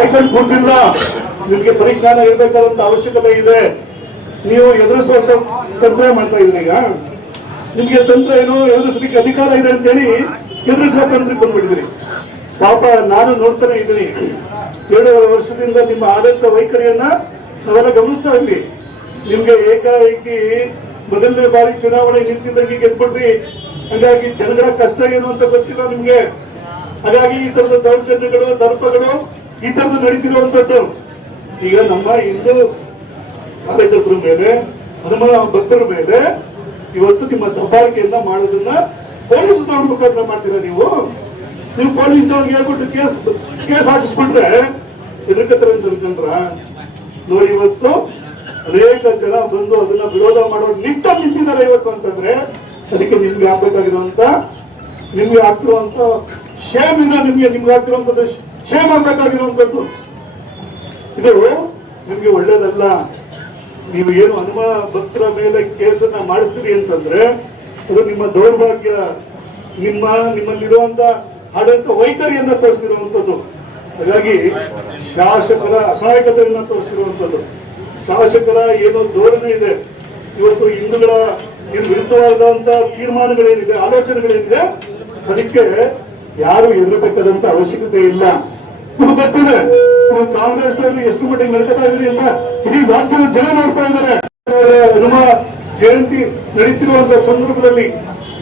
ಕಾಯ್ಕೊಂಡು ಕೂತಿಲ್ಲ ನಿಮಗೆ ಪರಿಜ್ಞಾನ ಇರಬೇಕಾದಂತ ಅವಶ್ಯಕತೆ ಇದೆ. ನೀವು ಎದುರಿಸುವಂತ ತಂತ್ರ ಮಾಡ್ತಾ ಇದ್ರಿ ಈಗ. ನಿಮ್ಗೆ ತಂತ್ರ ಏನು ಎದುರಿಸಲಿಕ್ಕೆ ಅಧಿಕಾರ ಇದೆ ಅಂತೇಳಿ ಎದುರಿಸುವ ತಂತ್ರ ಬಂದ್ಬಿಟ್ಟಿದ್ರಿ ಪಾಪ ನಾನು ನೋಡ್ತಾನೆ ಇದ್ದೀನಿ. ಎರಡೂವರೆ ವರ್ಷದಿಂದ ನಿಮ್ಮ ಆಡಳಿತ ವೈಖರಿಯನ್ನ ನಾವೆಲ್ಲ ಗಮನಿಸ್ತಾ ಇದ್ವಿ. ನಿಮ್ಗೆ ಏಕಾಏಕಿ ಮೊದಲನೇ ಬಾರಿ ಚುನಾವಣೆ ನಿಂತಿದ್ದಂಗೆ ಗೆದ್ಬಿಟ್ರಿ. ಹಂಗಾಗಿ ಜನಗಳ ಕಷ್ಟ ಏನು ಅಂತ ಗೊತ್ತಿಲ್ಲ ನಿಮ್ಗೆ. ಹಾಗಾಗಿ ಈ ತರದ ದೌರ್ಜನ್ಯಗಳು, ದರ್ಪಗಳು ಈ ತರದ್ದು ನಡೀತಿರುವಂತದ್ದು ಈಗ ನಮ್ಮ ಹಿಂದೂ ಕಾರ್ಯಕರ್ತರ ಮೇಲೆ ಹನುಮಾನ ಭಕ್ತರ ಮೇಲೆ ಇವತ್ತು ನಿಮ್ಮ ದಬ್ಬಾಳಿಕೆಯನ್ನ ಮಾಡೋದನ್ನ ಪೊಲೀಸ್ ನೋಡ್ಬೇಕಾದ್ರೆ ಮಾಡ್ತೀರಾ ನೀವು? ನೀವು ಪೊಲೀಸ್ನವ್ರಿಗೆ ಹೇಳ್ಬಿಟ್ಟು ಕೇಸ್ ಕೇಸ್ ಹಾಕಿಸ್ಬಿಟ್ರೆ ಎದುರ್ಕತ್ತರ ತಿಳ್ಕೊಂಡ್ರ ನೋಡಿ ಇವತ್ತು ಅನೇಕ ಜನ ಬಂದು ಅದನ್ನ ವಿರೋಧ ಮಾಡೋ ನಿಂತ ನಿಂತಿದ್ದಾರೆ ಇವತ್ತು ಅಂತಂದ್ರೆ ಅದಕ್ಕೆ ನಿಮ್ಗೆ ಆಗ್ಬೇಕಾಗಿರುವಂತ, ನಿಮ್ಗೆ ಆಗ್ತಿರುವಂತ ಶೇಮ್ ಇದೆ ನಿಮ್ಗೆ ನಿಮ್ಗೆ ಆಗ್ತಿರುವಂತದ್ದು ಶೇಮ್ ಬೇಕಾಗಿರುವಂಥದ್ದು ಇದು ನಿಮಗೆ ಒಳ್ಳೇದಲ್ಲ. ನೀವು ಏನು ಹನುಮ ಭಕ್ತರ ಮೇಲೆ ಕೇಸನ್ನ ಮಾಡಿಸ್ತೀರಿ ಅಂತಂದ್ರೆ, ಅದು ನಿಮ್ಮ ದೌರ್ಭಾಗ್ಯ. ನಿಮ್ಮ ನಿಮ್ಮಲ್ಲಿರುವಂತ ಆಡಳಿತ ವೈಖರಿಯನ್ನ ತೋರಿಸ್ತಿರುವಂಥದ್ದು. ಹಾಗಾಗಿ ಶಾಸಕರ ಅಸಹಾಯಕತೆಯನ್ನ ತೋರಿಸ್ತಿರುವಂಥದ್ದು. ಶಾಸಕರ ಏನೋ ಧೋರಣೆ ಇದೆ. ಇವತ್ತು ಹಿಂದೂಗಳ ಏನು ವಿರುದ್ಧವಾದಂತ ತೀರ್ಮಾನಗಳೇನಿದೆ, ಆಲೋಚನೆಗಳೇನಿದೆ, ಅದಕ್ಕೆ ಯಾರು ಹೆದರಬೇಕಾದಂತ ಅವಶ್ಯಕತೆ ಇಲ್ಲ. ನಿಮ್ಗೆ ಗೊತ್ತಿದೆ ನೀವು ಕಾಂಗ್ರೆಸ್ ಎಷ್ಟು ಮಟ್ಟಿಗೆ ನಡ್ಕೊತಾ ಇದ್ರಿ ಅಂತ ಇಡೀ ರಾಜ್ಯದ ಜನ ನೋಡ್ತಾ ಇದ್ದಾರೆ. ನಮ್ಮ ಜಯಂತಿ ನಡೀತಿರುವಂತ ಸಂದರ್ಭದಲ್ಲಿ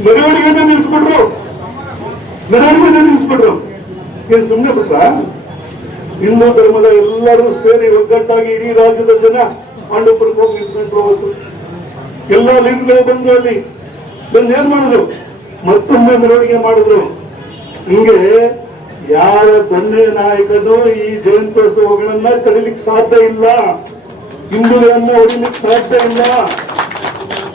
ಮೆರವಣಿಗೆಯನ್ನು ನಿಲ್ಲಿಸ್ಬಿಟ್ರು ಮೆರವಣಿಗೆಯನ್ನು ನಿಲ್ಲಿಸ್ಬಿಟ್ರು ಏನ್ ಸುಮ್ಮನೆ ಬಿಟ್ಟ ಹಿಂದೂ ಧರ್ಮದ ಎಲ್ಲರೂ ಸೇರಿ ಒಗ್ಗಟ್ಟಾಗಿ ಇಡೀ ರಾಜ್ಯದ ಜನ ಪಾಂಡವಪುರಕ್ಕೆ ಹೋಗಿ ನಿಂತ್ಕೊಂಡ್ರು ಅವತ್ತು. ಎಲ್ಲ ಲೀಡ್ಗಳು ಬಂದು ಅಲ್ಲಿ ಬಂದು ಏನ್ ಮಾಡಿದ್ರು? ಮತ್ತೊಮ್ಮೆ ಮೆರವಣಿಗೆ ಮಾಡಿದ್ರು. ಹಿಂಗೆ ಯಾರ ದೊಣ್ಣೆ ನಾಯಕನು ಈ ಜಯಂತ್ಯೋತ್ಸವಗಳನ್ನ ಕರೀಲಿಕ್ಕೆ ಸಾಧ್ಯ ಇಲ್ಲ. ಹಿಂದೂಗಳನ್ನ ಹೊಡಿಲಿಕ್ಕೆ ಸಾಧ್ಯ ಇಲ್ಲ.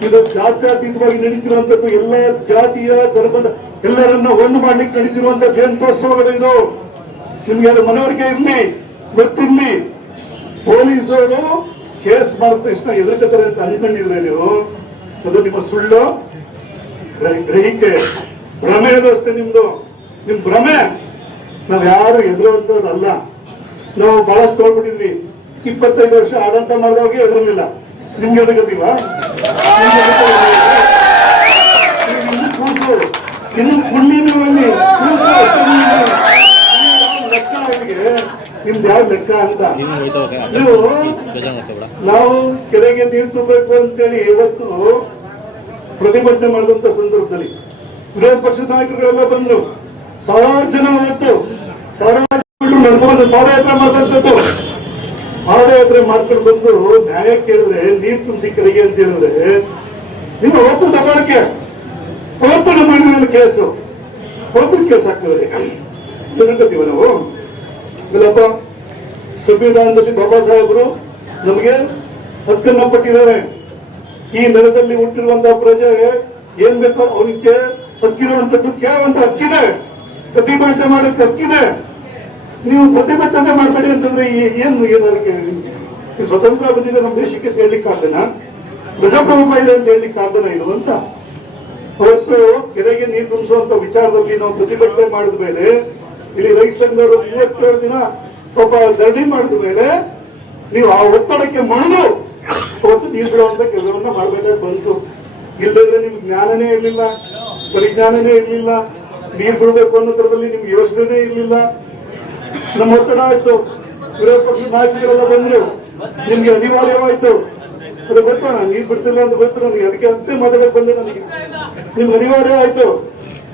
ಇದು ಜಾತ್ಯಾತೀತವಾಗಿ ನಡೀತಿರುವಂತದ್ದು ಎಲ್ಲ ಜಾತಿಯ ಧರ್ಮದ ಎಲ್ಲರನ್ನ ಒಂದು ಮಾಡ್ಲಿಕ್ಕೆ ನಡೀತಿರುವಂತ ಜಯಂತ್ಯೋತ್ಸವಗಳು ಇದು. ನಿಮ್ಗೆ ಅದು ಮನವರಿಕೆ ಇರ್ಲಿ? ಗೊತ್ತಿರ್ಲಿ? ಪೊಲೀಸರು ಕೇಸ್ ಮಾಡಿದ ತಕ್ಷಣ ಎದುರ್ಕತಾರೆ ಅಂತ ಅನ್ಕೊಂಡಿದ್ರೆ ನೀವು. ಅದು ನಿಮ್ಮ ಸುಳ್ಳು. ಗ್ರಹಿ- ಗ್ರಹಿಕೆ. ಭ್ರಮೆ ಅದು ಅಷ್ಟೇ ನಿಮ್ದು. ನಿಮ್ ಭ್ರಮೆ. ನಾವ್ ಯಾರು ಎದುರುವಂತವ್ರಲ್ಲ ನಾವು ಬಹಳಷ್ಟು ತೋಳ್ಬಿಟ್ಟಿದ್ವಿ ಇಪ್ಪತ್ತೈದು ವರ್ಷ ಆಡಳಿತ ಮಾಡಿದವಾಗ ಎದುರಲಿಲ್ಲ ನಿಮ್ಗೆ ಎದುರುಗತ್ತೀವಾ ಇನ್ನು ಕೂಸು ಲೆಕ್ಕ ನಿಮ್ದು ಯಾವ ಲೆಕ್ಕ ಅಂತ? ನೀವು ನಾವು ಕೆರೆಗೆ ನೀರು ತುಂಬಬೇಕು ಅಂತೇಳಿ ಇವತ್ತು ಪ್ರತಿಭಟನೆ ಮಾಡಿದಂತ ಸಂದರ್ಭದಲ್ಲಿ ವಿರೋಧ ಪಕ್ಷದ ನಾಯಕರುಗಳೆಲ್ಲ ಬಂದ್ರು. ಸಾವಿರಾರು ಜನ ಇವತ್ತು ಸಾವಿರಾರು ನಡ್ಕೊಂಡು ಪಾದಯಾತ್ರೆ ಮಾಡಿದಂಥದ್ದು ಪಾದಯಾತ್ರೆ ಮಾಡ್ಕೊಂಡು ಬಂದು ನ್ಯಾಯ ಕೇಳಿದ್ರೆ, ನೀರು ತುಂಬಿಸಿ ಕೆರೆಗೆ ಅಂತ ಹೇಳಿದ್ರೆ ನೀವು ಅವತ್ತು ತಗೊಳಕ್ಕೆ ಅವತ್ತು ನಮ್ಮ ಕೇಸು. ಅವತ್ತು ಕೇಸ್ ಆಗ್ತದೆ ತಿಳ್ಕೊತೀವ ನಾವು? ಇಲ್ಲಪ್ಪ, ಸಂವಿಧಾನದಲ್ಲಿ ಬಾಬಾ ಸಾಹೇಬರು ನಮಗೆ ಹಕ್ಕನ್ನ ಕೊಟ್ಟಿದ್ದಾರೆ. ಈ ನೆಲದಲ್ಲಿ ಹುಟ್ಟಿರುವಂತಹ ಪ್ರಜೆ ಏನ್ ಬೇಕೋ ಅವನಿಗೆ ಹಕ್ಕಿರುವಂತದ್ದು ಕೇಳುವಂತ ಹಕ್ಕಿದೆ. ಪ್ರತಿಭಟನೆ ಮಾಡಕ್ಕೆ ಹಕ್ಕಿದೆ ನೀವು ಪ್ರತಿಭಟನೆ ಮಾಡಬೇಡಿ ಅಂತಂದ್ರೆ ಏನು ಏನಾದ್ರು ಸ್ವತಂತ್ರ ಬಂದಿದೆ ನಮ್ಮ ದೇಶಕ್ಕೆ ಹೇಳಲಿಕ್ಕೆ ಸಾಧ್ಯನಾ? ಪ್ರಜಾಪ್ರಭುತ್ವ ಇದೆ ಅಂತ ಹೇಳಲಿಕ್ಕೆ ಸಾಧ್ಯನ ಇದು ಅಂತ? ಅವತ್ತು ಕೆರೆಗೆ ನೀರು ತುಂಬಿಸುವಂತ ವಿಚಾರದಲ್ಲಿ ನಾವು ಪ್ರತಿಭಟನೆ ಮಾಡಿದ ಮೇಲೆ, ಇಲ್ಲಿ ರೈತ ಸಂಘರು ಮೂವತ್ತೇಳು ದಿನ ಸ್ವಲ್ಪ ಧರಣಿ ಮಾಡಿದ ಮೇಲೆ ನೀವು ಆ ಒತ್ತಡಕ್ಕೆ ಮಣಿದು ಅವತ್ತು ನೀರು ಬಿಡುವಂತ ಕೆಲಸವನ್ನ ಮಾಡಬೇಕಾಗಿ ಬಂತು. ಇಲ್ಲದ್ರೆ ನಿಮ್ಗೆ ಜ್ಞಾನನೇ ಇರಲಿಲ್ಲ, ಪರಿಜ್ಞಾನನೇ ಇರಲಿಲ್ಲ. ನೀರು ಬಿಡಬೇಕು ಅನ್ನೋದ್ರಲ್ಲಿ ನಿಮ್ಗೆ ಯೋಚನೆನೇ ಇರಲಿಲ್ಲ. ನಮ್ಮ ಒತ್ತಡ ಆಯ್ತು. ವಿರೋಧ ಪಕ್ಷದ ನಾಯಕರೆಲ್ಲ ಬಂದ್ರು. ನಿಮ್ಗೆ ಅನಿವಾರ್ಯವಾಯ್ತು. ಅದು ಗೊತ್ತೋಣ ನೀರು ಬಿಡ್ತಿಲ್ಲ ಅಂತ ಗೊತ್ತು ನನಗೆ ಅದಕ್ಕೆ ಅಂತೆ ಮಾತಾಡಕ್ ಬಂದೆ ನನಗೆ ನಿಮ್ಗೆ ಅನಿವಾರ್ಯ ಆಯ್ತು.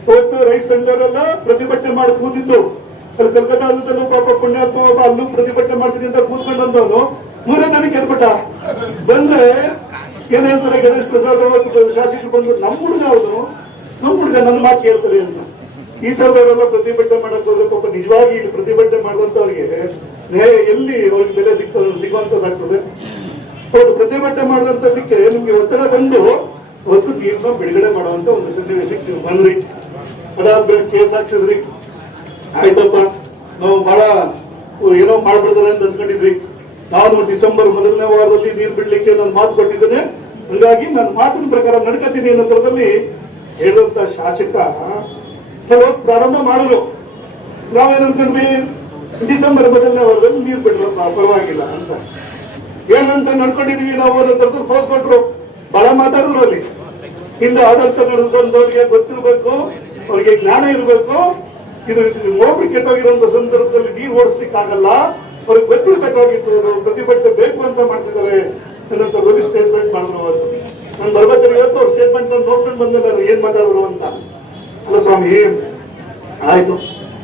ಅವತ್ತು ರೈತ ಸಂಘರೆಲ್ಲ ಪ್ರತಿಭಟನೆ ಮಾಡಿ ಕೂತಿದ್ದು ಅಲ್ಲಿ ಕಲ್ಕತ್ತಾದಲ್ಲೂ ಪಾಪ ಪುಣ್ಯಾತ್ಮ ಒಬ್ಬ ಅಲ್ಲೂ ಪ್ರತಿಭಟನೆ ಮಾಡ್ತೀನಿ ಅಂತ ಕೂತ್ಕೊಂಡಂದವನು ಮೂರೇ ನನಗೆ ಕೇಳ್ಬಿಟ್ಟ ಬಂದ್ರೆ ಏನ್ ಗಣೇಶ್ ಪ್ರಸಾದ್ ಶಾಸಕರು ಬಂದ್ರು. ನಮ್ಮ ಹುಡುಗ ಅವನು ನಮ್ಮ ಹುಡುಗ ನನ್ನ ಮಾತು ಕೇಳ್ತಾರೆ ಅಂತ. ಈ ತರದವರೆಲ್ಲ ಪ್ರತಿಭಟನೆ ಮಾಡಕ್ ಹೋದ್ರೆ ಪಾಪ ನಿಜವಾಗಿ ಇಲ್ಲಿ ಪ್ರತಿಭಟನೆ ಮಾಡುವಂತವ್ರಿಗೆ, ನ್ಯಾಯ ಎಲ್ಲಿ ಅವ್ರಿಗೆ ಬೆಲೆ ಸಿಗ್ತದೆ ಸಿಗುವಂತದ್ದಾಗ್ತದೆ ಹೌದು, ಪ್ರತಿಭಟನೆ ಮಾಡುವಂತದಕ್ಕೆ ನಿಮ್ಗೆ ಒತ್ತಡ ಬಂದು ಅವತ್ತು ನೀರನ್ನ ಬಿಡುಗಡೆ ಮಾಡುವಂತ ಒಂದು ಸನ್ನಿವೇಶಕ್ಕೆ ನೀವು ಬಂದ್ರಿ. ಅದಾದ್ಮೇಲೆ ಕೇಸ್ ಹಾಕ್ಸಿದ್ರಿ. ಆಯ್ತಪ್ಪ, ನಾವು ಬಹಳ ಏನೋ ಮಾಡ್ಬಿಡ್ತಾರೆ ಅಂತ ಅಂದ್ಕೊಂಡಿದ್ವಿ. ನಾನು ಡಿಸೆಂಬರ್ ಮೊದಲನೇ ವಾರದಲ್ಲಿ ನೀರು ಬಿಡ್ಲಿಕ್ಕೆ ನಾನು ಮಾತು ಕೊಟ್ಟಿದ್ದೇನೆ. ಹಂಗಾಗಿ ನಾನು ಮಾತಿನ ಪ್ರಕಾರ ನಡ್ಕತೀನಿ ಅನ್ನೋದ್ರಲ್ಲಿ ಹೇಳುವಂತ ಶಾಸಕ ಕೆಲವು ಪ್ರಾರಂಭ ಮಾಡಿದ್ರು. ನಾವೇನಂತೀವಿ ಡಿಸೆಂಬರ್ ಮೊದಲನೇ ವಾರದಲ್ಲಿ ನೀರು ಬಿಡ್ರು. ಪರವಾಗಿಲ್ಲ ಅಂತ. ಏನಂತ ನಡ್ಕೊಂಡಿದೀವಿ ನಾವು ಅನ್ನೋದ್ರ ಫೋರ್ಸ್ ಕೊಟ್ರು. ಬಹಳ ಮಾತಾಡಿದ್ರು ಅಲ್ಲಿ. ಹಿಂದೆ ಆಡಳಿತ ನಡೆದಂತವ್ರಿಗೆ ಗೊತ್ತಿರಬೇಕು, ಅವ್ರಿಗೆ ಜ್ಞಾನ ಇರಬೇಕು. ಇದು ಮೋಬಿ ಕೆಟ್ಟೋಗಿರುವಂತ ಸಂದರ್ಭದಲ್ಲಿ ನೀರು ಓಡಿಸ್ಲಿಕ್ಕೆ ಆಗಲ್ಲ ಅವ್ರಿಗೆ ಗೊತ್ತಿರ್ಬೇಕಾಗಿತ್ತು ಪ್ರತಿಭಟನೆ ಬೇಕು ಅಂತ ಮಾಡ್ತಿದ್ದಾರೆ ಅನ್ನೋಂಥ ಸ್ಟೇಟ್ಮೆಂಟ್ ಮಾಡಿದ್ರು ನಾನು ಬರ್ಬೇಕಾದ್ರೆ ಇವತ್ತು ಅವ್ರ ಸ್ಟೇಟ್ಮೆಂಟ್ ನೋಡ್ಕೊಂಡು ಬಂದಿದ್ದಾರೆ ಏನ್ ಮಾತಾಡಿದ್ರು ಅಂತ. ಅಲ್ಲ ಸ್ವಾಮಿ ಆಯ್ತು.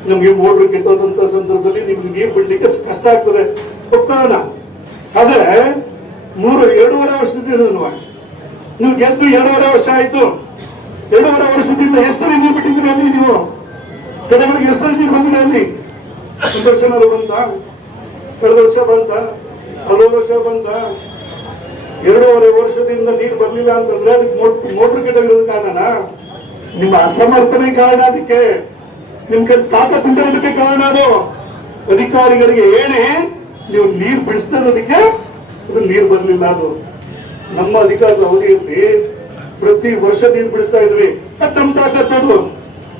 ನಮ್ಗೆ ಮೋಟ್ರ್ ಕೆಟ್ಟೋದಂತ ಸಂದರ್ಭದಲ್ಲಿ ನಿಮ್ಗೆ ನೀರು ಬಿಡ್ಲಿಕ್ಕೆ ಕಷ್ಟ ಆಗ್ತದೆ. ಒಪ್ಕೊಳ್ಳೋಣ ಆದ್ರೆ ಮೂರು ಎರಡೂವರೆ ವರ್ಷದಿಂದ ನೀವು ಗೆದ್ದು ಎರಡೂವರೆ ವರ್ಷ ಆಯ್ತು. ಎರಡೂವರೆ ವರ್ಷದಿಂದ ಹೆಸರು ನೀರು ಬಿಟ್ಟಿದ್ದೀರಿ ಅಲ್ಲಿ ನೀವು. ಕೆಲವರಿಗೆ ಹೆಸರು ನೀರು ಬಂದಿದೆ ಅಲ್ಲಿ. ಒಂದು ವರ್ಷನಾದ್ರು ಬಂತ ಕಳೆದ ವರ್ಷ ಬಂತ ಹಲವು ವರ್ಷ ಬಂತ ಎರಡೂವರೆ ವರ್ಷದಿಂದ ನೀರು ಬರ್ಲಿಲ್ಲ ಅಂತಂದ್ರೆ ಅದಕ್ಕೆ ಮೋಟ್ರ್ ಕೆಟ್ಟೋಗಿರೋದು ಕಾರಣ ನಿಮ್ಮ ಅಸಮರ್ಥನೆ ಕಾರಣ ಅದಕ್ಕೆ ನಿಮ್ಗೆ ತಾತ ಇದಕ್ಕೆ ಕಾರಣ ಅದು. ಅಧಿಕಾರಿಗಳಿಗೆ ಹೇಳಿ ನೀವು ನೀರು ಬಿಡಿಸ್ತಿರೋದಕ್ಕೆ ಅದು ನೀರು ಬರಲಿಲ್ಲ ಅದು. ನಮ್ಮ ಅಧಿಕಾರದ ಅವಧಿಯಲ್ಲಿ ಪ್ರತಿ ವರ್ಷ ನೀರು ಬಿಡಿಸ್ತಾ ಇದ್ವಿ. ಅದ್ ನಮ್ ತಾಕತ್ತದು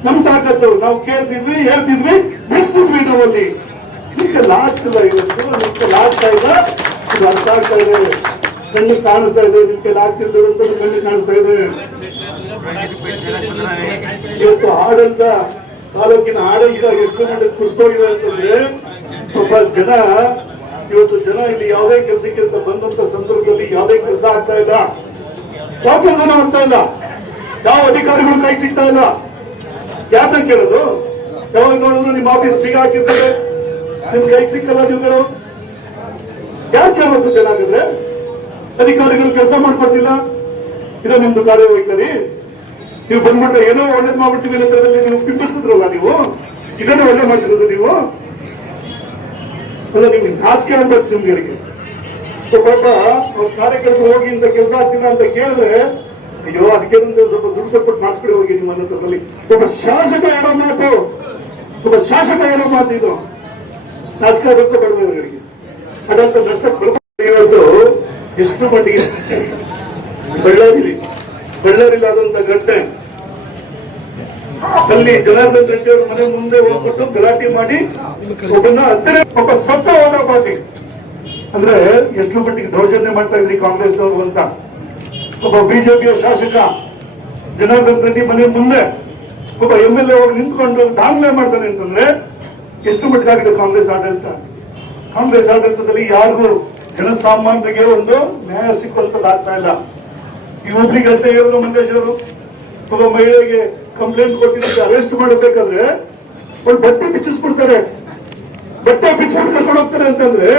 ನಮ್ ತಾಕತ್ತು, ನಾವು ಕೇಳ್ತಿದ್ವಿ, ಹೇಳ್ತಿದ್ವಿ, ಬಿಡಿಸ್ತಿದ್ವಿ ನಾವಲ್ಲಿ ಈಗ ಲಾಗ್ತಿಲ್ಲ ಇವತ್ತು ಲಾಸ್ಟ್ ಆಯ್ತಾ? ಇಲ್ಲ ಇದು ಅರ್ಥ ಆಗ್ತಾ ಇದೆ. ಕಣ್ಣು ಕಾಣಿಸ್ತಾ ಇದೆ ನಿಮ್ಗೆ ಲಾಗ್ತಿದ್ರು ಅಂತ ಕಣ್ಣು ಕಾಣಿಸ್ತಾ ಇದೆ. ಇವತ್ತು ಆಡಳಿತ, ತಾಲೂಕಿನ ಆಡಳಿತ ಎಷ್ಟು ಮಟ್ಟಿಗೆ ಕುಸ್ತೋಗಿದೆ ಅಂತಂದ್ರೆ, ಒಬ್ಬ ಜನ, ಇವತ್ತು ಜನ ಇಲ್ಲಿ ಯಾವುದೇ ಕೆಲಸಕ್ಕೆ ಅಂತ ಬಂದಂತ ಸಂದರ್ಭದಲ್ಲಿ ಯಾವುದೇ ಕೆಲಸ ಆಗ್ತಾ ಇಲ್ಲ. ಯಾವ ಜನ ಆಗ್ತಾ ಇಲ್ಲ. ಯಾವ ಅಧಿಕಾರಿಗಳು ಕೈ ಸಿಗ್ತಾ ಇಲ್ಲ. ಯಾತ ಕೇಳೋದು? ಯಾವಾಗ ನೋಡಿದ್ರು ನಿಮ್ಮ ಆಫೀಸ್ ಬೀಗ ಹಾಕಿರ್ತಾರೆ. ನಿಮ್ ಕೈ ಸಿಕ್ಕಲ್ಲ ನೀವುಗಳು ಯಾಕೆ ಕೇಳಬೇಕು ಚೆನ್ನಾಗಿದ್ರೆ ಅಧಿಕಾರಿಗಳು ಕೆಲಸ ಮಾಡ್ಕೊಡ್ತಿಲ್ಲ ಇದು ನಿಮ್ದು ಕಾರ್ಯವೈಖರಿ ನೀವು ಬಂದ್ಬಿಟ್ರೆ ಏನೋ ಒಳ್ಳೇದ್ ಮಾಡ್ಬಿಡ್ತೀವಿ ಅನ್ನೋದ್ರಲ್ಲಿ ನೀವು ಬಿಂಬಿಸಿದ್ರಲ್ಲ ನೀವು? ಇದನ್ನು ಒಳ್ಳೆ ಮಾಡಿರೋದು ನೀವು? ಅಲ್ಲ, ನಿಮ್ಗೆ ನಾಚಿಕೆ ಅನ್ಬೇಕು ನಿಮ್ಗಳಿಗೆ ಅವ್ರ ಕಾರ್ಯಕರ್ತರು ಹೋಗಿ ಇಂತ ಕೆಲಸ ಆಗ್ತಿಲ್ಲ ಅಂತ ಕೇಳಿದ್ರೆ, ಅಯ್ಯೋ, ಅದಕ್ಕೆ ಸ್ವಲ್ಪ ದುಡ್ಡು ಕೊಟ್ಟು ಮಾಡಿಸ್ಬಿಡಿ ಹೋಗಿ ನಿಮ್ಮ ಒಬ್ಬ ಶಾಸಕ ಹೇಳೋ ಮಾತು, ಒಬ್ಬ ಶಾಸಕ ಹೇಳೋ ಮಾತು ಇದು. ನಾಚಿಕೆ ಆಗಬೇಕು ಬೇಡ ಇವರಿಗೆ ಅದಂತ ಎಷ್ಟು ಮಟ್ಟಿಗೆ? ಬಳ್ಳಾರಿ ಬಳ್ಳಾರಿಲಿ ಆದಂತ ಘಟನೆ. ಅಲ್ಲಿ ಜನಾರ್ದನ್ ರೆಡ್ಡಿ ಅವರ ಮನೆ ಮುಂದೆ ಹೋಗ್ಬಿಟ್ಟು ಗಲಾಟೆ ಮಾಡಿ ಒಬ್ಬನ ಹತ್ತಿರ ಒಬ್ಬ ಸತ್ತ ಹೋದ ಅಂದ್ರೆ ಎಷ್ಟು ಮಟ್ಟಿಗೆ ದೌರ್ಜನ್ಯ ಮಾಡ್ತಾ ಇದ್ರಿ ಕಾಂಗ್ರೆಸ್ ಅವರು ಅಂತ. ಒಬ್ಬ ಬಿಜೆಪಿಯ ಶಾಸಕ ಜನಾರ್ದನ್ ರೆಡ್ಡಿ ಮನೆ ಮುಂದೆ ಒಬ್ಬ ಎಂ ಎಲ್ ಎ ನಿಂತ್ಕೊಂಡು ದಾಂಗ್ಲೆ ಮಾಡ್ತಾನೆ ಅಂತಂದ್ರೆ ಎಷ್ಟು ಮಟ್ಟಿಗೆ ಆಗಿದೆ ಕಾಂಗ್ರೆಸ್ ಆಡಳಿತ? ಕಾಂಗ್ರೆಸ್ ಆಡಳಿತದಲ್ಲಿ ಯಾರಿಗೂ ಜನಸಾಮಾನ್ಯರಿಗೆ ಒಂದು ನ್ಯಾಯ ಸಿಕ್ಕುವಂತದ್ದಾಗ್ತಾ ಇಲ್ಲ. ಈ ಅಂತ ಹೇಳಿದ್ರು ಮಂಜೇಶ್ವರು ಒಬ್ಬ ಮಹಿಳೆಗೆ ಕಂಪ್ಲೇಂಟ್ ಕೊಟ್ಟಿದ್ದಕ್ಕೆ ಅರೆಸ್ಟ್ ಮಾಡಬೇಕಾದ್ರೆ ಒಂದು ಬಟ್ಟೆ ಬಿಚ್ಚಿಸ್ಬಿಡ್ತಾರೆ. ಬಟ್ಟೆ ಬಿಚ್ಚಿಸ್ಬಿಟ್ಟು ಹೋಗ್ತಾರೆ ಅಂತಂದ್ರೆ,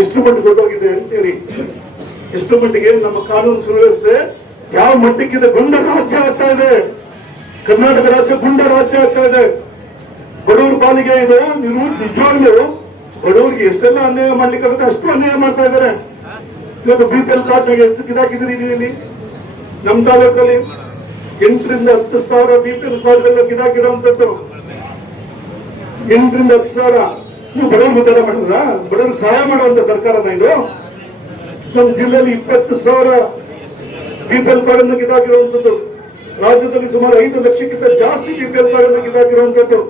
ಎಷ್ಟು ಮಟ್ಟಿಗೆ ಗೊತ್ತಾಗಿದೆ ಅಂತೇಳಿ ಎಷ್ಟು ಮಟ್ಟಿಗೆ ನಮ್ಮ ಕಾನೂನು ಸುವ್ಯವಸ್ಥೆ ಯಾವ ಮಟ್ಟಕ್ಕಿದೆ ಗುಂಡ ರಾಜ್ಯ ಆಗ್ತಾ ಇದೆ. ಕರ್ನಾಟಕ ರಾಜ್ಯ ಗುಂಡ ರಾಜ್ಯ ಆಗ್ತಾ ಇದೆ. ಬಡವ್ರ ಪಾಲಿಗೆ ಇದೆ ನಿಜವಾಗ್ಲೂ ಬಡವರಿಗೆ ಎಷ್ಟೆಲ್ಲ ಅನ್ಯಾಯ ಮಾಡ್ಲಿಕ್ಕೆ ಅಷ್ಟು ಅನ್ಯಾಯ ಮಾಡ್ತಾ ಇದ್ದಾರೆ. ಇವತ್ತು ಬಿ ಪಿ ಎಲ್ ಕಾರ್ಡ್ ಎಷ್ಟು ಗಿದಾಕಿದ್ದೀರಿ ನೀವು ಇಲ್ಲಿ? ನಮ್ಮ ತಾಲೂಕಲ್ಲಿ ಎಂಟರಿಂದ ಹತ್ತು ಸಾವಿರ ಬಿ ಪಿ ಎಲ್ ಕಾರ್ಡ್ ಎಲ್ಲ ಗಿದಾಕಿರೋಂಥದ್ದು ಎಂಟರಿಂದ ಹತ್ತು ಸಾವಿರ. ನೀವು ಬಡವ್ರಿಗೆ ಉದ್ದಾರ ಮಾಡಿದ್ರ? ಬಡವ್ರಿಗೆ ಸಹಾಯ ಮಾಡುವಂತ ಸರ್ಕಾರನ ಇದು? ನಮ್ಮ ಜಿಲ್ಲೆಯಲ್ಲಿ ಇಪ್ಪತ್ತು ಸಾವಿರ ಬಿ ಪಿ ಎಲ್ ಕಾರ್ಡ್ ಅನ್ನು ರಾಜ್ಯದಲ್ಲಿ ಸುಮಾರು ಐದು ಲಕ್ಷಕ್ಕಿಂತ ಜಾಸ್ತಿ ಬಿ ಪಿ ಎಲ್ ಕಾರ್ಡ್ ಅನ್ನು ಗಿದಾಕಿರುವಂತದ್ದು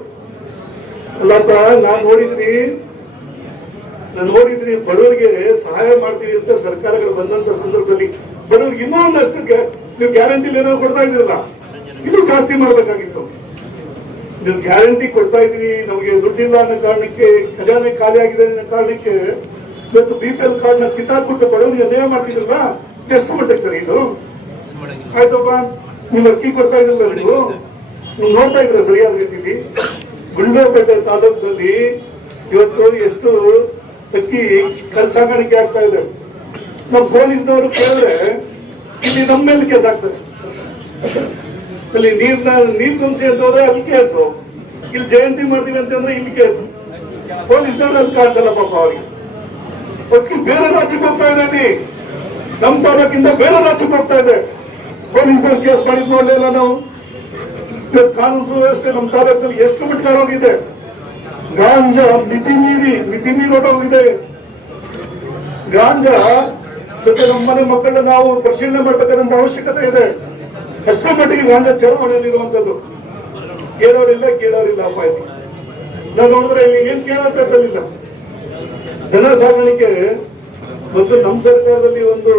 ಅಲ್ಲಪ್ಪ, ನಾನು ನೋಡಿದ್ರಿ ನೋಡಿದ್ರಿ ಬಡವರಿಗೆ ಸಹಾಯ ಮಾಡ್ತೀವಿ ಅಂತ ಸರ್ಕಾರಗಳು ಬಂದಂತ ಸಂದರ್ಭದಲ್ಲಿ ಬಡವರಿಗೆ ಇನ್ನೂ ಒಂದಷ್ಟಕ್ಕೆ ನೀವು ಗ್ಯಾರಂಟಿ ಏನೋ ಕೊಡ್ತಾ ಇದ್ದೀರಲ್ಲ? ಇದು ಜಾಸ್ತಿ ಮಾಡ್ಬೇಕಾಗಿತ್ತು. ನೀವು ಗ್ಯಾರಂಟಿ ಕೊಡ್ತಾ ಇದೀವಿ ನಮಗೆ ದುಡ್ಡಿಲ್ಲ ಅನ್ನೋ ಕಾರಣಕ್ಕೆ, ಖಜಾನೆ ಖಾಲಿ ಆಗಿದೆ ಅನ್ನೋ ಕಾರಣಕ್ಕೆ, ಇವತ್ತು ಬಿ ಪಿ ಎಲ್ ಕಾರ್ಡ್ನ ಕಿತ್ತಾಕ್ಬಿಟ್ಟು ಬಡವರಿಗೆ ಅನ್ಯಾಯ ಮಾಡ್ತಿದ್ರಲ್ಲ ಎಷ್ಟು ಮಟ್ಟಿಗೆ ಸರ್ ಇದು? ಆಯ್ತಪ್ಪ ನೀವು ಅಕ್ಕಿ ಕೊಡ್ತಾ ಇದ್ರಲ್ಲ ನೀವು? ನೀವು ನೋಡ್ತಾ ಇದ್ರ ಸರಿಯಾದ ರೀತಿಲಿ? ಗುಂಡೋಪೇಟೆ ತಾಲೂಕಿನಲ್ಲಿ ಇವತ್ತು ಎಷ್ಟು ಅಕ್ಕಿ ಕಲ್ ಸಾಗಾಣಿಕೆ ಆಗ್ತಾ ಇದೆ. ನಮ್ಮ ಪೊಲೀಸ್ನವರು ಕೇಳಿದ್ರೆ ಇಲ್ಲಿ ನಮ್ಮ ಮೇಲೆ ಕೇಸ್ ಆಗ್ತದೆ. ಅಲ್ಲಿ ನೀರ್ನ, ನೀರ್ ತುಂಬಿಸಿ ಅಂತಂದ್ರೆ ಅಲ್ಲಿ ಕೇಸು. ಇಲ್ಲಿ ಜಯಂತಿ ಮಾಡ್ತೀವಿ ಅಂತಂದ್ರೆ ಇಲ್ಲಿ ಕೇಸು. ಪೊಲೀಸ್ನವ್ರು ಅಲ್ಲಿ ಕಾಣಿಸಲ್ಲ ಪಾಪ ಅವ್ರಿಗೆ. ಅದಕ್ಕೆ ಬೇರೆ ರಾಜ್ಯಕ್ಕೆ ಹೋಗ್ತಾ ಇದೆ ನಮ್ಮ ತಾಲೂಕಿಂದ ಬೇರೆ ರಾಜ್ಯಕ್ಕೆ ಹೋಗ್ತಾ ಇದೆ. ಪೊಲೀಸ್ನವ್ರು ಕೇಸ್ ಮಾಡಿದ್ ನೋಡ್ಲಿಲ್ಲ ನಾವು. ಕಾನೂನು ಸುವ್ಯವಸ್ಥೆ ನಮ್ಮ ತಾಲೂಕಲ್ಲಿ ಎಷ್ಟು ಮಟ್ಟ ಹೋಗಿದೆ. ಗಾಂಜಾ ಮಿತಿ ಮೀರಿ ಮಿತಿ ಮೀರೋಟೋಗಿದೆ ಗಾಂಜಾ, ಜೊತೆ ನಮ್ಮನೆ ಮಕ್ಕಳನ್ನ ನಾವು ಪರಿಶೀಲನೆ ಮಾಡಬೇಕಾದಂತ ಅವಶ್ಯಕತೆ ಇದೆ. ಅಷ್ಟು ಮಟ್ಟಿಗೆ ಗಾಂಜಾ ಚಳವಳಿಯಲ್ಲಿರುವಂತದ್ದು ಕೇಳೋರಿಲ್ಲ ಕೇಳೋರಿಲ್ಲ ಅಪ್ಪ ಇದು ನಾನು ನೋಡಿದ್ರೆ ಇಲ್ಲಿ ಏನ್ ಕೇಳೋದಿಲ್ಲ ಜನ ಸಾಗಾಣಿಕೆ, ಮತ್ತು ನಮ್ಮ ಸರ್ಕಾರದಲ್ಲಿ ಒಂದು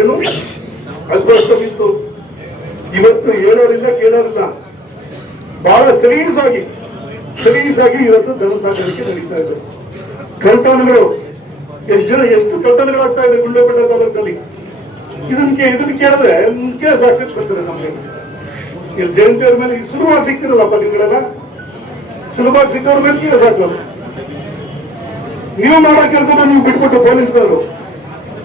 ಏನು? ಅದ್ಭುತವಿತ್ತು ಇವತ್ತು ಹೇಳೋರಿಲ್ಲ, ಕೇಳೋರಿಲ್ಲ. ಬಹಳ ಸಲೀಸ್ ಆಗಿ ಸಲೀಸ್ ಆಗಿ ಇವತ್ತು ಧನ ಸಾಗಾಣಿಕೆ ನಡೀತಾ ಇದೆ. ಕಳ್ತನಗಳು ಎಷ್ಟು ಜನ, ಎಷ್ಟು ಕಳ್ತನಗಳಾಗ್ತಾ ಇದೆ ಗುಂಡೇಪಟ್ಟ ತಾಲೂಕಲ್ಲಿ? ಇದನ್ ಕೇ- ಇದನ್ನ ಕೇಳಿದ್ರೆ ಕೇಸ್ ಸಾಕಷ್ಟು ಬರ್ತಾರೆ ನಮಗೆ. ಇಲ್ಲಿ ಜಯಂತಿ ಅವ್ರ ಮೇಲೆ ಸುಲಭವಾಗಿ ಸಿಕ್ತಿರಲ್ಲಪ್ಪ ನಿಮ್ಗಳೆಲ್ಲ ಸುಲಭವಾಗಿ ಸಿಕ್ಕವ್ರ ಮೇಲೆ ಕೇಸ್ ಹಾಕೋದು ನೀವು ಮಾಡೋ ಕೆಲಸನ ನೀವು ಬಿಟ್ಬಿಟ್ಟು ಪೊಲೀಸ್ನವರು.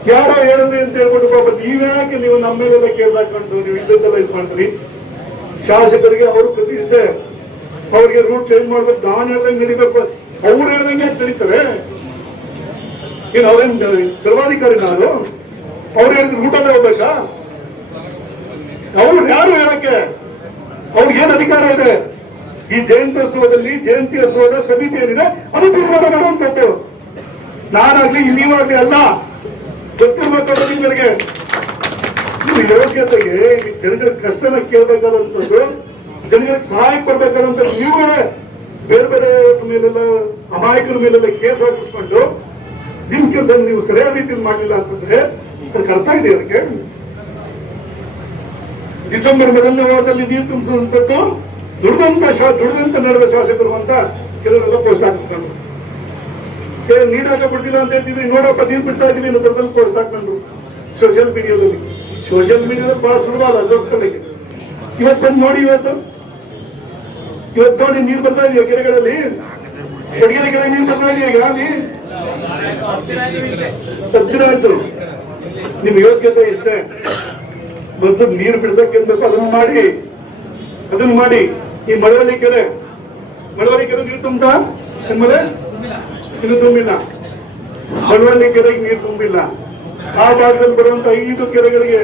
ಯಾರೋ ಹೇಳಿದ್ರಿ ಅಂತ ಹೇಳ್ಬಿಟ್ಟು ಪಾಪ ನೀವ್ಯಾಕೆ ನೀವು ನಮ್ಮ ಮೇಲೆಲ್ಲ ಕೇಸ್ ಹಾಕೊಂಡು ನೀವು ಇದ್ದೆಲ್ಲ ಇದು ಮಾಡ್ತೀರಿ? ಶಾಸಕರಿಗೆ ಅವರು ಪ್ರತಿಷ್ಠೆ ಅವ್ರಿಗೆ ರೂಟ್ ಚೇಂಜ್ ಮಾಡ್ಬೇಕು ನಾನು ಹೇಳ್ದಂಗೆ ನಡಿಬೇಕು ಅವ್ರು ಹೇಳ್ದಂಗೆ ತಿಳಿತಾರೆ. ಏನು ಅವ್ರೇನ್ ಸರ್ವಾಧಿಕಾರಿ ನಾನು? ಅವ್ರು ಹೇಳಿದ ರೂಟಲ್ಲೇ ಹೋಗ್ಬೇಕಾ? ಅವ್ರು ಯಾರು ಹೇಳಕ್ಕೆ? ಅವ್ರಿಗೆ ಏನ್ ಅಧಿಕಾರ ಇದೆ? ಈ ಜಯಂತ್ಯೋತ್ಸವದಲ್ಲಿ ಜಯಂತ್ಯೋತ್ಸವದ ಸಮಿತಿ ಏನಿದೆ, ಅದು ತೀರ್ಮಾನ ಮಾಡುವಂತದ್ದು ನಾನಾಗ್ಲಿ ನೀವಾಗ್ಲಿ ಅಲ್ಲ. ಗೊತ್ತಿರ್ಬೇಕು ನಿಮಗೆ. ಯೋಗ್ಯತೆಗೆ ಜನಗಳ ಕಷ್ಟನ ಕೇಳಬೇಕಾದಂಥದ್ದು ಜನಗಳಿಗೆ ಸಹಾಯ ಕೊಡ್ಬೇಕಾದಂತ ನೀವುಗಳೇ ಬೇರೆ ಬೇರೆ ಮೇಲೆಲ್ಲ ಅಮಾಯಕರ ಮೇಲೆಲ್ಲ ಕೇಸ್ ಹಾಕಿಸ್ಕೊಂಡು ನಿಮ್ ಕೆಲಸ ನೀವು ಸರಿಯಾದ ರೀತಿಯಲ್ಲಿ ಮಾಡಲಿಲ್ಲ ಅಂತಂದ್ರೆ ಅದಕ್ಕೆ ಅರ್ಥ ಇದೆ ಅದಕ್ಕೆ. ಡಿಸೆಂಬರ್ ಮೊದಲನೇ ವಾರದಲ್ಲಿ ನೀರು ತುಂಬಿಸಿದಂಥದ್ದು ದುಡಿದಂತ ದುಡಿದಂತ ನಡೆದ ಶಾಸಕರು ಅಂತ ಕೆಲವರೆಲ್ಲ ಪೋಸ್ಟ್ ಹಾಕಿಸ್ಕೊಂಡ್ರು ನೀಡಾಕ ಬಿಡ್ತಿಲ್ಲ ಅಂತ ಹೇಳ್ತೀವಿ, ನೋಡಪ್ಪ, ನೀರು ಬಿಡ್ತಾ ಇದೀವಿ ಅನ್ನೋ ದೊಡ್ಡದಲ್ಲಿ ಪೋಸ್ಟ್ ಹಾಕೊಂಡ್ರು ಸೋಷಿಯಲ್ ಮೀಡಿಯಾದಲ್ಲಿ ಸೋಷಿಯಲ್ ಮೀಡಿಯಾದಲ್ಲಿ ಬಹಳ ಸುಲಭ ಅಲ್ಲ ಅದೋಸ್ಕರ ಇವತ್ತು ನೋಡಿ ಇವತ್ತು. ಇವತ್ತು ನೋಡಿ ನೀರು ಬರ್ತಾ ಇದೆಯಾ ಕೆರೆಗಳಲ್ಲಿ? ಕೆರೆಗಳ ಕೆರೆ ನೀರು ಬರ್ತಾ ಇದೆಯಾ ಗ್ರಾಮಿ ಹತ್ತಿರ ಆಯ್ತು ನಿಮ್ ಯೋಗ್ಯತೆ ಇಷ್ಟೇ. ಮೊದಲು ನೀರು ಬಿಡ್ಸಕ್ಕೆ ಬೇಕು ಅದನ್ನ ಮಾಡಿ. ಅದನ್ನ ಮಾಡಿ. ಈ ಮಳವಳ್ಳಿ ಕೆರೆ. ಮಳವಳ್ಳಿ ಕೆರೆ ನೀರು ತುಂಬಾ ನಿಮ್ಮಲ್ಲಿ? ಇನ್ನು ತುಂಬಿಲ್ಲ. ಮಳವಳ್ಳಿ ಕೆರೆಗೆ ನೀರು ತುಂಬಿಲ್ಲ. ಆ ಭಾಗದಲ್ಲಿ ಬರುವಂತ ಐದು ಕೆರೆಗಳಿಗೆ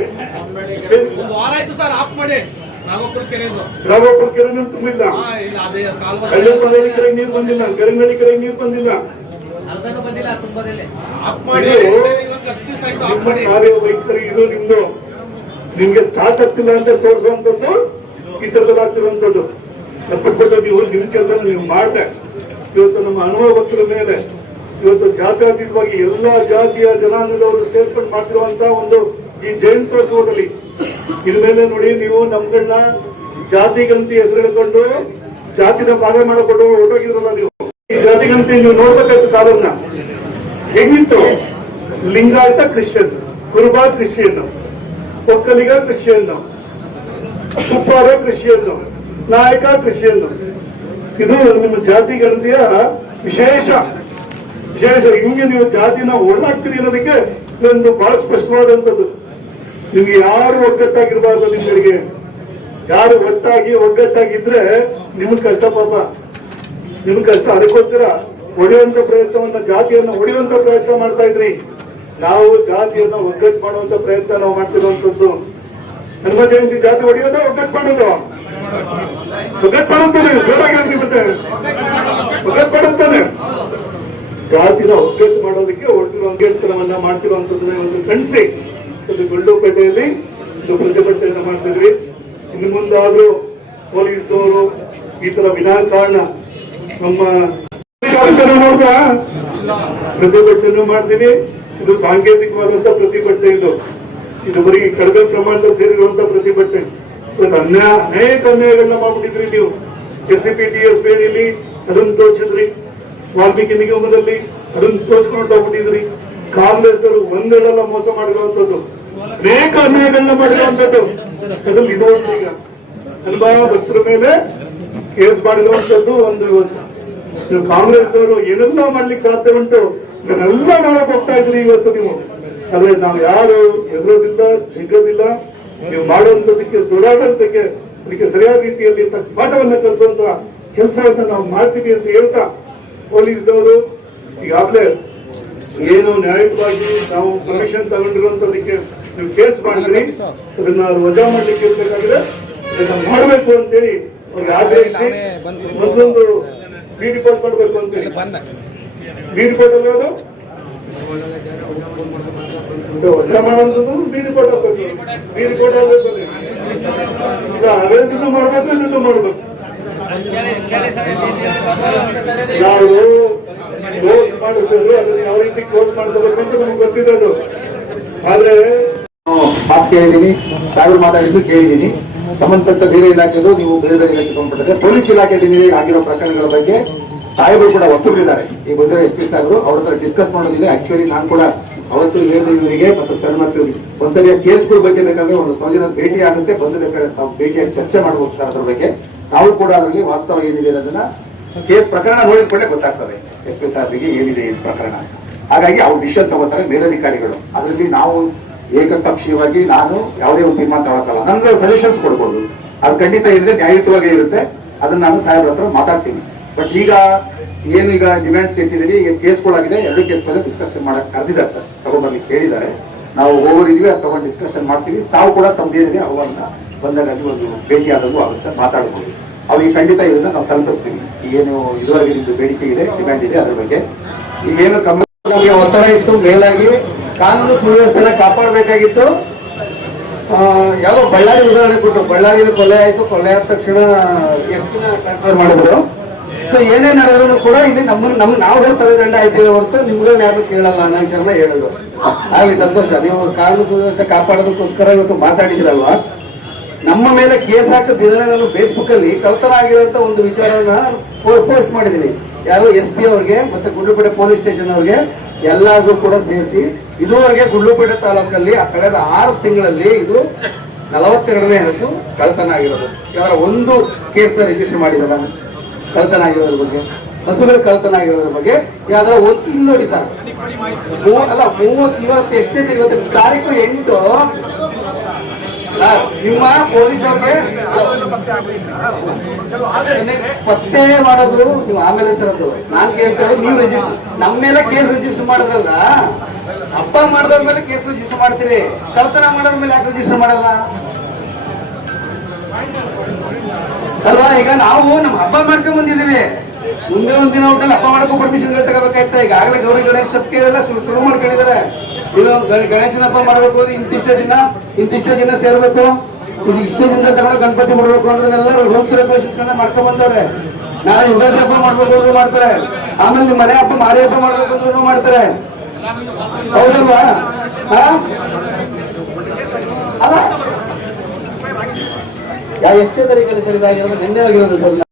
ಕೆರೆ ನೀರು ತುಂಬಿಲ್ಲ. ಹಳ್ಳಿ ಕೆರೆ ಕೆರೆಗೆ ನೀರು ಬಂದಿಲ್ಲ. ಕರಿಂಗಳಿ ಕೆರೆ ನೀರು ಬಂದಿಲ್ಲ. ನಿಮ್ಗೆ ಇದು- ಇದು ನಿಮ್ದು. ನಿಮ್ಗೆ ಅಂತ ತೋರಿಸುವಂತದ್ದು ಈ ತರದಲ್ಲಾಗ್ತಿರುವಂತದ್ದು ತಪ್ಪಟ್ಬಿಟ್ಟು ನೀವು ನಿಮ್ ಕೆಲಸ ನೀವು ಮಾಡಿದೆ. ಇವತ್ತು ನಮ್ಮ ಅನುಭವಸ್ಥರ ಮೇಲೆ ಇವತ್ತು ಜಾತ್ಯಾತೀತವಾಗಿ ಎಲ್ಲಾ ಜಾತಿಯ ಜನಾಂಗದವರು ಸೇರ್ಕೊಂಡು ಮಾಡ್ತಿರುವಂತಹ ಒಂದು ಈ ಜಯಂತ್ಯೋತ್ಸವದಲ್ಲಿ ಇದ್ರ ನೋಡಿ ನೀವು ನಮ್ಗಳನ್ನ ಜಾತಿ ಗಂತಿ ಹೆಸರು ಹಿಡ್ಕೊಂಡು ಜಾತಿನ ಭಾಗ ಮಾಡಿಕೊಂಡು ಹೊರಟೋಗಿದ್ರಲ್ಲ ನೀವು. ಈ ಜಾತಿ ಗಂತಿ ನೀವು ನೋಡ್ಬೇಕಾಯ್ತು ಕಾಲನ್ನ ಹೆಂಗಿತ್ತು Lingayat Christian, Kuruba Christian, Vokkaliga Christian Kupwara Christian, Nayaka Christian. ಇದು ನಿಮ್ಮ ಜಾತಿ ಗಣತಿಯ ವಿಶೇಷ. ವಿಶೇಷ. ಹಿಂಗೆ ನೀವು ಜಾತಿನ ಹೊಡೆದಾಕ್ತೀರಿ ಅನ್ನೋದಕ್ಕೆ ಇದೊಂದು ಬಹಳ ಸ್ಪಷ್ಟವಾದಂಥದ್ದು. ನಿಮ್ಗೆ ಯಾರು ಒಗ್ಗಟ್ಟಾಗಿರ್ಬಾರ್ದು ನಿಮಗೆ ಯಾರು ಒಟ್ಟಾಗಿ ಒಗ್ಗಟ್ಟಾಗಿದ್ರೆ ನಿಮ್ಗೆ ಕಷ್ಟ ಪಾಪ. ನಿಮ್ ಕಷ್ಟ ಅದಕ್ಕೋಸ್ಕರ ಹೊಡೆಯುವಂತ ಪ್ರಯತ್ನವನ್ನ, ಜಾತಿಯನ್ನ ಹೊಡೆಯುವಂತ ಪ್ರಯತ್ನ ಮಾಡ್ತಾ ಇದ್ರಿ. ನಾವು ಜಾತಿಯನ್ನ ಒಗ್ಗಟ್ಟು ಮಾಡುವಂತ ಪ್ರಯತ್ನ ನಾವು ಮಾಡ್ತಿರುವಂತದ್ದು. ಹನುಮ ಜಯಂತಿ ಜಾತಿ ಹೊಡೆಯೋದ ಒಗ್ಗಟ್ಟು ಮಾಡೋದು ಒಗ್ಗಟ್ಟು ಮಾಡುತ್ತಾನೆ, ಜೋರಾಗಿ ಒಗ್ಗಟ್ಟು ಮಾಡುತ್ತಾನೆ. ಜಾತಿನ ಒಗ್ಗಟ್ಟು ಮಾಡೋದಕ್ಕೆ ಒಟ್ಟು ಒಗ್ಗಟ್ಟುಗಳನ್ನ ಮಾಡ್ತಿರುವಂತದ್ದನ್ನ ಒಂದು ಕಣಿಸಿ ಒಂದು ಗುಂಡೂಪೇಟೆಯಲ್ಲಿ ಪ್ರತಿಭಟನೆ ಮಾಡ್ತಿದ್ವಿ. ಇನ್ನು ಮುಂದಾದ್ರೂ ಪೊಲೀಸ್ನವರು ಈ ತರ ವಿನಾಕಾರಣ ನಮ್ಮ ಪ್ರತಿಭಟನೆ ಮಾಡ್ತೀನಿ. ಇದು ಸಾಂಕೇತಿಕವಾದಂತ ಪ್ರತಿಭಟನೆ ಇದು. ಇದು ಬರೀ ಕಡಿಮೆ ಪ್ರಮಾಣದಲ್ಲಿ ಸೇರಿರುವಂತ ಪ್ರತಿಭಟನೆ. ಅನ್ಯಾಯ ಅನೇಕ ಅನ್ಯಾಯಗಳನ್ನ ಮಾಡ್ಬಿಟ್ಟಿದ್ರಿ ನೀವು. S C P T S ಬೇಡಿಯಲ್ಲಿ ಅದನ್ನು ತೋರಿಸಿದ್ರಿ. ವಾಲ್ಮೀಕಿ ನಿಗಮದಲ್ಲಿ ಅದನ್ನು ತೋರಿಸ್ಕೊಂಡು ಹೋಗ್ಬಿಟ್ಟಿದ್ರಿ. ಕಾಂಗ್ರೆಸ್ನವರು ಒಂದೆಲ್ಲ ಮೋಸ ಮಾಡಿರುವಂತದ್ದು. ಅನೇಕ ಅನ್ಯಾಯಗಳನ್ನ ಮಾಡಿರುವಂತದ್ದು ಅದ್ರಲ್ಲಿ ಇದು ಈಗ. ಅನುಭವ ಭಕ್ತರ ಮೇಲೆ ಕೇಸ್ ಮಾಡಿರುವಂತದ್ದು ಒಂದು ಕಾಂಗ್ರೆಸ್ ನೀವು ಕಾಂಗ್ರೆಸ್ನವರು ಏನೆಲ್ಲ ಮಾಡ್ಲಿಕ್ಕೆ ಸಾಧ್ಯ ಉಂಟು, ಇದನ್ನೆಲ್ಲ ಮಾಡಕ್ ಹೋಗ್ತಾ ಇದ್ರಿ ಇವತ್ತು ನೀವು. ಆದ್ರೆ ನಾವು ಯಾರು ಎದುರೋದಿಲ್ಲ ಸಿಗೋದಿಲ್ಲ ನೀವು ಮಾಡುವಂತದಕ್ಕೆ ದುರಾಡಳಿತಕ್ಕೆ ಅದಕ್ಕೆ ಸರಿಯಾದ ರೀತಿಯಲ್ಲಿ ಪಾಠವನ್ನ ಕಲಿಸುವಂತ ಕೆಲಸವನ್ನ ನಾವು ಮಾಡ್ತೀವಿ ಅಂತ ಹೇಳ್ತಾ ಪೊಲೀಸ್ನವರು ಈಗಾಗಲೇ ಏನು ನ್ಯಾಯವಾಗಿ ನಾವು ಪರ್ಮಿಷನ್ ತಗೊಂಡಿರುವಂತದಕ್ಕೆ ನೀವು ಕೇಸ್ ಮಾಡಿದ್ರಿ ಅದನ್ನ ವಜಾ ಮಾಡ್ಲಿಕ್ಕೆ ಇರ್ಬೇಕಾದ್ರೆ ಇದನ್ನ ಮಾಡಬೇಕು ಅಂತೇಳಿ ಅವ್ರಿಗೆ ಆಗ್ರಹಿಸಿ ಮೊದಲೊಂದು ಬಿ ರಿಪೋರ್ಟ್ ಮಾಡಬೇಕು ಅಂತೇಳಿ. ಬಿ ರಿಪೋರ್ಟ್ ಅನ್ನೋದು ಅದು ವಜಾ ಮಾಡೋದು ಬಿ ರಿಪೋರ್ಟ್ ಹಾಕ್ಬೇಕು ಬಿ ರಿಪೋರ್ಟ್ ಆಗಬೇಕು ಈಗ ಅದೇನು ಮಾಡಬೇಕು ಇದನ್ನು ಮಾಡಬೇಕು. ನಾವು ಕ್ಲೋಸ್ ಮಾಡಿದ್ರು ಅದನ್ನ ಯಾವ ರೀತಿ ಕ್ಲೋಸ್ ಮಾಡ್ಕೋಬೇಕು ಅಂತ ನಮ್ಗೆ ಗೊತ್ತಿದೆ ಅದು. ಆದ್ರೆ ಮಾತು ಕೇಳಿದ್ದೀನಿ ಸಾವಿರ ಮಾತಾಡಿದ್ದು ಕೇಳಿದ್ದೀನಿ. ಸಂಬಂಧಪಟ್ಟ ಬೇರೆ ಇಲಾಖೆದು ನೀವು ಬೇರೆ ಬೇರೆ ಇಲಾಖೆ ಸಂಬಂಧಪಟ್ಟಂತೆ ಪೊಲೀಸ್ ಇಲಾಖೆಯಲ್ಲಿ ಆಗಿರೋ ಪ್ರಕರಣಗಳ ಬಗ್ಗೆ ಸಾಹೇಬರು ಕೂಡ ವಸ್ತುಗಳಿದ್ದಾರೆ ಈ ಬಂದರೆ ಎಸ್ ಪಿ ಸಾಹೇಬರು ಅವ್ರ ಹತ್ರ ಡಿಸ್ಕಸ್ ಮಾಡೋದಿದೆ. ಆಕ್ಚುಲಿ ನಾನು ಕೂಡ ಅವತ್ತು ಹೇಳಿದ ಇವರಿಗೆ ಮತ್ತು ಸರ್ ಮತ್ತು ಒಂದ್ಸರಿಯ ಕೇಸ್ಗಳ ಬಗ್ಗೆ ಬೇಕಾದ್ರೆ ಒಂದು ಸಂಜೆ ಭೇಟಿ ಆಗುತ್ತೆ. ಬಂದು ಬೇಕಾದ್ರೆ ತಾವು ಭೇಟಿಯಾಗಿ ಚರ್ಚೆ ಮಾಡಬಹುದು ಸರ್ ಅದ್ರ ಬಗ್ಗೆ. ನಾವು ಕೂಡ ಅದರಲ್ಲಿ ವಾಸ್ತವ ಏನಿದೆ ಅನ್ನೋದನ್ನ ಕೇಸ್ ಪ್ರಕರಣ ನೋಡಿದ ಕೂಡ ಗೊತ್ತಾಗ್ತದೆ. ಎಸ್ ಪಿ ಸಾಹೇಬ್ರಿಗೆ ಏನಿದೆ ಈ ಪ್ರಕರಣ. ಹಾಗಾಗಿ ಅವ್ರು ಡಿಶನ್ ತಗೋತಾರೆ ಮೇಲಧಿಕಾರಿಗಳು. ಅದರಲ್ಲಿ ನಾವು ಏಕಪಕ್ಷೀಯವಾಗಿ ನಾನು ಯಾವುದೇ ಒಂದು ತೀರ್ಮಾನ ತಗೊಳಕಲ್ಲ ನನ್ಗೆ ಸಜೆಷನ್ಸ್ ಕೊಡ್ಬೋದು. ಅದು ಖಂಡಿತ ಇದ್ರೆ ನ್ಯಾಯಯುತವಾಗಿ ಇರುತ್ತೆ. ಅದನ್ನ ನಾನು ಸಾಹೇಬ್ರ ಹತ್ರ ಮಾತಾಡ್ತೀನಿ. ಬಟ್ ಈಗ ಏನು ಈಗ ಡಿಮ್ಯಾಂಡ್ಸ್ ಇಟ್ಟಿದ್ದೀರಿ, ಈಗ ಕೇಸ್ಗಳಾಗಿದೆ, ಎರಡು ಕೇಸ್ ಮೇಲೆ ಡಿಸ್ಕಷನ್ ಮಾಡಕ್ ಕರೆದಿದ್ದಾರೆ ಸರ್. ತಗೊಂಡ್ಬರ್ಲಿಕ್ಕೆ ಕೇಳಿದ್ದಾರೆ. ನಾವು ಹೋಗೋರಿದ್ವಿ ಅದು ತಗೊಂಡು ಡಿಸ್ಕಷನ್ ಮಾಡ್ತೀವಿ. ತಾವು ಕೂಡ ತಮ್ಮದೇನಿದೆ ಅವನ್ನ ಬಂದಾಗ ಅಲ್ಲಿ ಒಂದು ಭೇಟಿ ಆದಾಗೂ ಆಗುತ್ತೆ ಸರ್, ಮಾತಾಡ್ಬೋದು. ಅವ್ರಿಗೆ ಖಂಡಿತ ಇದನ್ನ ನಾವು ತಲುಪಿಸ್ತೀವಿ. ಏನು ಇದುವರೆಗೆ ನಿಮ್ದು ಬೇಡಿಕೆ ಇದೆ ಡಿಮ್ಯಾಂಡ್ ಇದೆ, ಅದ್ರ ಬಗ್ಗೆ. ಈಗೇನು ಕಮ್ಮ ಒತ್ತಡ ಇತ್ತು, ಮೇಲಾಗಿ ಕಾನೂನು ಸುವ್ಯವಸ್ಥೆನ ಕಾಪಾಡಬೇಕಾಗಿತ್ತು. ಯಾವುದೋ ಬಳ್ಳಾರಿ ಉದಾಹರಣೆ ಕೊಟ್ಟು ಬಳ್ಳಾರಿಯಲ್ಲಿ ಕೊಲೆ ಆಯಿತು. ಕೊಲೆ ಆದ ತಕ್ಷಣ ಎಸ್ಟಿನ ಟ್ರಾನ್ಸ್ಫರ್ ಮಾಡಿದ್ರು. ಸೊ ಏನೇ ನಡೆದ್ರು ಕೂಡ ಇಲ್ಲಿ ನಮ್ಮ ನಮ್ ನಾವು ತಲೆದಂಡ ಆಯ್ತೀವಿ ಹೊರತು ನಿಮ್ಗಳನ್ನ ಯಾರು ಕೇಳಲ್ಲ. ಅನ್ನೋ ವಿಚಾರನ ಹೇಳೋದು ಆಗಲಿ, ಸಂತೋಷ. ನೀವು ಕಾನೂನು ಸುವ್ಯವಸ್ಥೆ ಕಾಪಾಡೋದಕ್ಕೋಸ್ಕರ ಇವತ್ತು ಮಾತಾಡಿದ್ರಲ್ವಾ? ನಮ್ಮ ಮೇಲೆ ಕೇಸ್ ಹಾಕಿದ ದಿನವೇ ನಾನು ಫೇಸ್ಬುಕ್ ಅಲ್ಲಿ ಕಳ್ತನ ಆಗಿರುವಂತ ಒಂದು ವಿಚಾರವನ್ನ ಪೋಸ್ಟ್ ಮಾಡಿದ್ದೀನಿ. ಯಾರು ಎಸ್ ಪಿ ಅವ್ರಿಗೆ ಮತ್ತೆ ಗುಂಡ್ಲುಪೇಟೆ ಪೊಲೀಸ್ ಸ್ಟೇಷನ್ ಅವ್ರಿಗೆ ಎಲ್ಲಾರ್ಗೂ ಕೂಡ ಸೇರಿಸಿ ಇದುವರೆಗೆ ಗುಂಡ್ಲುಪೇಟೆ ತಾಲೂಕಲ್ಲಿ ಕಳೆದ ಆರು ತಿಂಗಳಲ್ಲಿ ಇದು ನಲವತ್ತೆರಡನೇ ಹಸು ಕಳ್ತನ ಆಗಿರೋದು. ಯಾರ ಒಂದು ಕೇಸ್ನ ರಿಜಿಸ್ಟರ್ ಮಾಡಿದಲ್ಲ ಕಳ್ತನ ಆಗಿರೋದ್ರ ಬಗ್ಗೆ, ಹಸುಗಳು ಕಳ್ತನ ಆಗಿರೋದ್ರ ಬಗ್ಗೆ ಯಾವ್ದಾರ ಒಂದು ಇನ್ನೂರು ಸರ್ ಅಲ್ಲ, ಮೂವತ್ತು ಇವತ್ತು ಎಷ್ಟೇ ಇವತ್ತು ತಾರೀಕು ಎಂಟು ನಿಮ್ಮ ಪೊಲೀಸ್ ಪತ್ತೆ ಮಾಡೋದು ನೀವು ಆಮೇಲೆ ಸರ್ ಅದು ನಾನ್ ನೀವು ರಿಜಿಸ್ಟರ್ ನಮ್ಮ ಮೇಲೆ ಕೇಸ್ ರಿಜಿಸ್ಟರ್ ಮಾಡೋದಲ್ಲ ಹಬ್ಬ ಮಾಡಿದವ್ರ ಮೇಲೆ ಕೇಸ್ ರಿಜಿಸ್ಟರ್ ಮಾಡ್ತೀರಿ. ಕಳ್ತನ ಮಾಡೋದ್ರ ಮೇಲೆ ಯಾಕೆ ರಿಜಿಸ್ಟರ್ ಮಾಡಲ್ಲ? ಅಲ್ವಾ? ಈಗ ನಾವು ನಮ್ಮ ಹಬ್ಬ ಮಾಡ್ಕೊಂಡ್ ಬಂದಿದ್ದೀವಿ. ಮುಂದೆ ಒಂದ್ ದಿನ ಹೋಟೆಲ್ ಹಬ್ಬ ಮಾಡಕ್ಕೂ ಪರ್ಮಿಷನ್ ತಗೋಬೇಕಾಯ್ತಾ? ಈಗಾಗಲೇ ಗೌರಿ ಗಣೇಶ ಶುರು ಮಾಡ್ಕೊಂಡಿದ್ದಾರೆ. ಗ- ಗಣೇಶನ ಹಬ್ಬ ಮಾಡಬೇಕು ಇಂತಿಷ್ಟೇ ದಿನ ಇಂತಿಷ್ಟೇ ದಿನ ಸೇರ್ಬೇಕು. ಇಷ್ಟೇ ದಿನ ತಗೊಂಡು ಗಣಪತಿ ಮಾಡಬೇಕು ಅನ್ನೋದನ್ನೆಲ್ಲ ಹೋಮ್ ರೆಗ್ಯುಲೇಷನ್ಸ್ ಮಾಡ್ಕೊಂಡ್ ಬಂದವ್ರೆ. ನಾಳೆ ಯುಗಾದಿ ಹಬ್ಬ ಮಾಡ್ಬೇಕು ಅಂದ್ರೂ ಮಾಡ್ತಾರೆ. ಆಮೇಲೆ ನಿಮ್ಮ ಮನೆ ಹಬ್ಬ ಮಾಡಿ ಹಬ್ಬ ಮಾಡ್ಬೇಕು ಅಂದ್ರೂ ಮಾಡ್ತಾರೆ. ಹೌದಲ್ವಾ? ಅಲ್ಲ? ತಾರೀಕಲ್ಲಿ ಸರಿದಾಗಿರೋದು ನಿನ್ನೆ ಆಗಿರೋದು